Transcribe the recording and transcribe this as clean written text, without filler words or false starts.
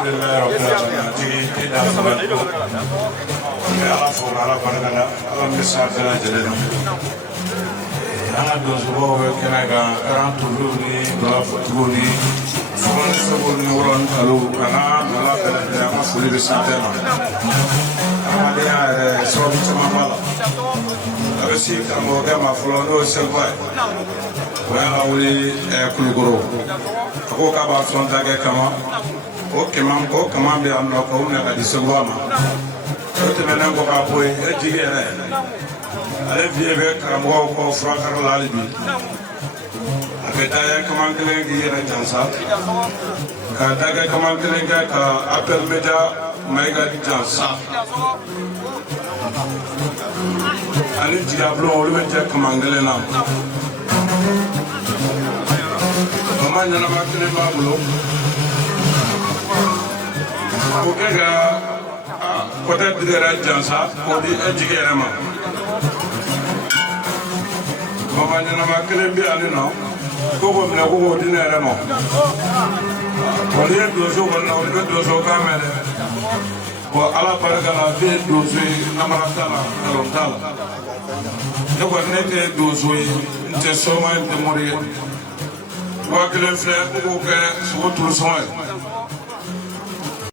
alhamdulillah rabbil alamin ti da sabat ya ala fo ala baraka ala misata jere ana do so we kenaga ran tulu ni do fo ni fon so ni woron alu ana ala bela ma fuli be sante ma ama dia so bi chama mala abesi kamo ga ma flo no selwa wa awli kulugoro ko ka ba son tage kama o kama be amna ko na ka diselwa ma o te mena ko ka boy e jige re ale vie be kamo ko fra karla alibi abeta kama kele gi re jansa ka daga kama kele ga ka appel media mega jansa ani diablo o le te kama ngele na mama nyana ma kele ma bulo ko kega kota digera jansa ko di ejigere ma mama nyana ma kele bi ani no ko ko mna ko di nere mo ko le dozo ko na o dozo ka mere ko ala baraka na be dozo na maratala alontala ne ko ne te dozo nte soma nte mori wa kele fle ko ke so to so